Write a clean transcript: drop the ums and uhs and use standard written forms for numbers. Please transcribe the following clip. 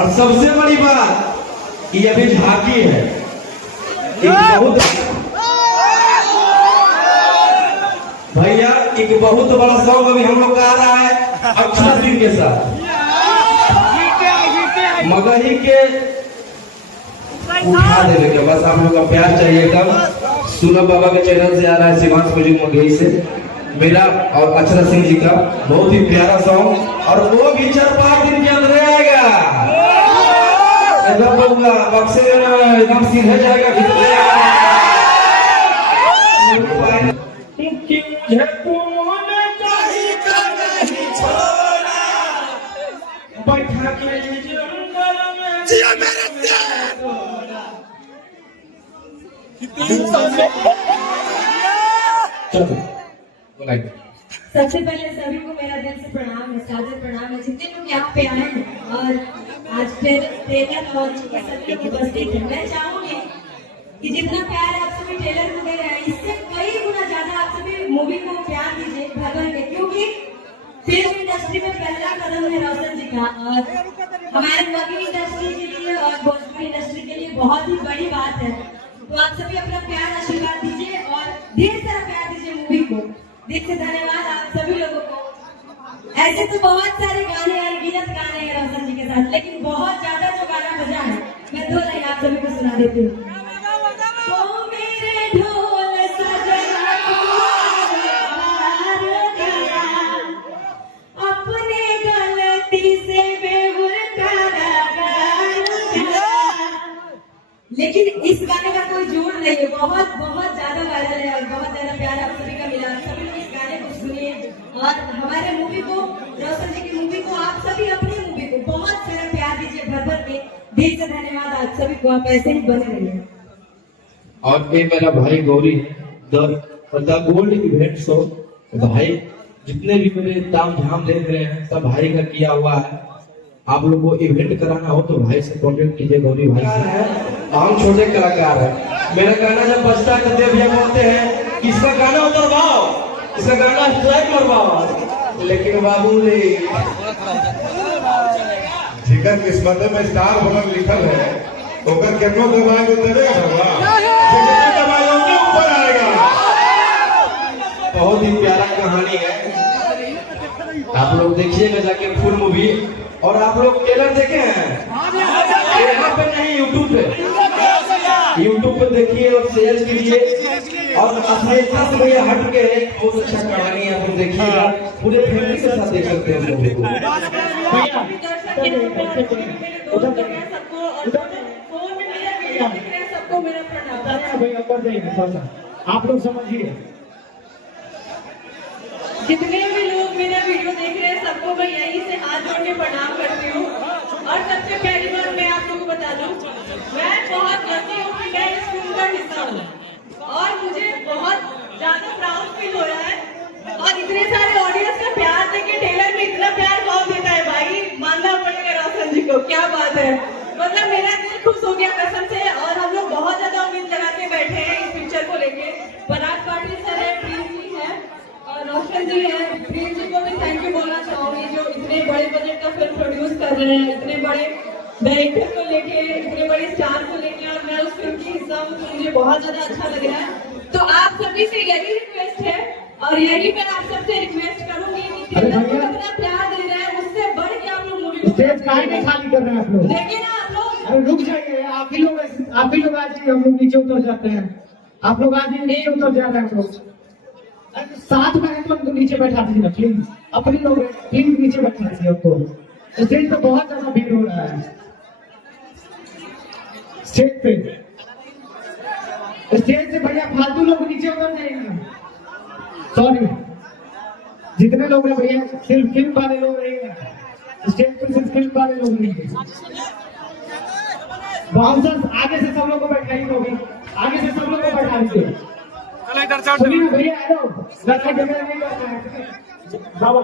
और सबसे बड़ी बात ये अभी बाकी है, भैया एक बहुत बड़ा सॉन्ग अभी हम लोग का आ रहा है अक्षरा सिंह के साथ, मगही के उठा देने के बस आप लोग का प्यार चाहिए। कब सुनब बाबा के चैनल से आ रहा है शिवांश म्यूजिक मगही से मेरा और अक्षरा सिंह जी का बहुत ही प्यारा सॉन्ग, और वो भी 4-5 दिन के अंदर आएगा, एकदम होगा बक्से एकदम सीधे जाएगा भीतर बैठा के सबसे पहले सभी को मेरा दिल से प्रणाम है, सादर प्रणाम है जितने लोग यहाँ पे आए हैं और आज फिर ट्रेलर लॉन्च के सभी लोग उपस्थित हैं। मैं चाहूंगी कि जितना प्यार आप सभी ट्रेलर को दे रहे हैं इससे कई गुना ज्यादा आप सभी मूवी को प्यार दीजिए भर के, क्योंकि फिल्म इंडस्ट्री में पहला कदम है रोशन जी का और हमारे मगही इंडस्ट्री के लिए और भोजपुरी इंडस्ट्री के लिए बहुत ही बड़ी बात है। तो आप सभी अपना प्यार आशीर्वाद दीजिए और ढेर सारा प्यार दीजिए मूवी को। दिल से धन्यवाद आप सभी लोगों को। ऐसे तो बहुत सारे गाने हैं, अनगिनत गाने हैं रोशन जी के साथ, लेकिन बहुत ज्यादा जो गाना बजा है मैं 2 लाइन आप सभी को सुना देती हूँ। ओ मेरे ढोल सजना अपने गलती से लेकिन इस गाने का कोई जोड़ नहीं है, बहुत बहुत ज्यादा वायरल है और बहुत ज्यादा प्यार आप सभी का मिला। सभी लोग इस गाने को सुनिए और हमारे मूवी को, रोशन जी की मूवी को, आप सभी अपनी मूवी को बहुत सारा प्यार दीजिए भर के। दिल से धन्यवाद आप सभी को, आप ऐसे ही बने रहिए। और ये मेरा भाई Gauri the gold event show, भाई जितने भी मेरे ताम झाम देख रहे हैं सब भाई का किया हुआ है। आप लोग को इवेंट कराना हो तो भाई से कॉन्टेक्ट कीजिए, गौरी भाई से। हम छोटे कलाकार हैं, मेरा गाना जब बजता है तो देव भैया बोलते हैं किसका गाना उतरवाओ, इसका गाना स्ट्राइक मरवाओ, लेकिन बाबू ले जिगर किस्मत में स्टार होकर लिखल है ओकर केतनो दबाएंगे उतरेगा भगवान, जितने दबाएंगे ऊपर आएगा। बहुत ही प्यारा कहानी है, आप लोग देखिएगा जाके फुल मूवी। और आप लोग ट्रेलर देखे हैं यहाँ पे नहीं, यूट्यूब पे देखिए और शेयर कीजिए। और अपने से भैया हट के बहुत अच्छा कहानी है, आप देखिएगा पूरे फैमिली के साथ देख सकते हैं सबको। आप लोग समझिए, जितने भी लोग मेरा वीडियो देख रहे हैं सबको मैं यहीं से हाथ जोड़ के प्रणाम करती हूँ। और सबसे पहली बात मैं आप लोगों को बता दूं, मैं बहुत लकी हूँ कि मैं इस फिल्म का हिस्सा हूँ और मुझे बहुत ज्यादा प्राउड फील हो रहा है। और इतने सारे ऑडियंस का प्यार देके ट्रेलर में इतना प्यार कौन देता है भाई, मानना पड़ेगा रोशन जी को, क्या बात है। मतलब मेरा दिल खुश हो गया कसम से। और हम लोग बहुत ज्यादा उम्मीद लगा के बैठे हैं इस पिक्चर को लेके। पराग पाटिल सर है, प्रीम जी है और रोशन जी है। प्रीम जी को भी थैंक यू बोलना चाहूंगी जो इतने बड़े बजट का फिल्म प्रोड्यूस कर रहे हैं, इतने बड़े डायरेक्टर को लेके, इतने बड़े स्टार को लेके, और मैं उस फिल्म की हिस्सा हूँ, मुझे बहुत ज्यादा अच्छा लग रहा है। तो आप सभी से यही रिक्वेस्ट है और यही मैं आप सबसे रिक्वेस्ट करूंगी कि ट्रेलर को इतना प्यार दे रहे हैं, उससे बढ़ के आप लोग मूवी स्टेज काहे नहीं खाली कर रहे हैं आप लोग? देखिए ना आप लोग, अरे रुक जाइए, आप ही लोग आ जाइए, हम लोग नीचे उतर जाते हैं। आप लोग आ जाइए, नीचे उतर जा रहे हैं हम लोग। साथ में है तो हमको नीचे बैठा दीजिए ना प्लीज, अपनी लोग प्लीज नीचे बैठा दीजिए हमको। स्टेज पे बहुत ज्यादा भीड़ हो रहा है, स्टेज से भैया फालतू लोग नीचे उतर जाएंगे। सॉरी, जितने लोग हैं भैया सिर्फ फिल्म वाले लोग रहेंगे स्टेज पे, सिर्फ फिल्म वाले लोग रहेंगे। बाउंसर्स आगे से सब लोग को बैठाइए, लोग आगे से सब लोग को बैठा दीजिए। सुनिए भैया, हेलो, नहीं करना है बाबा।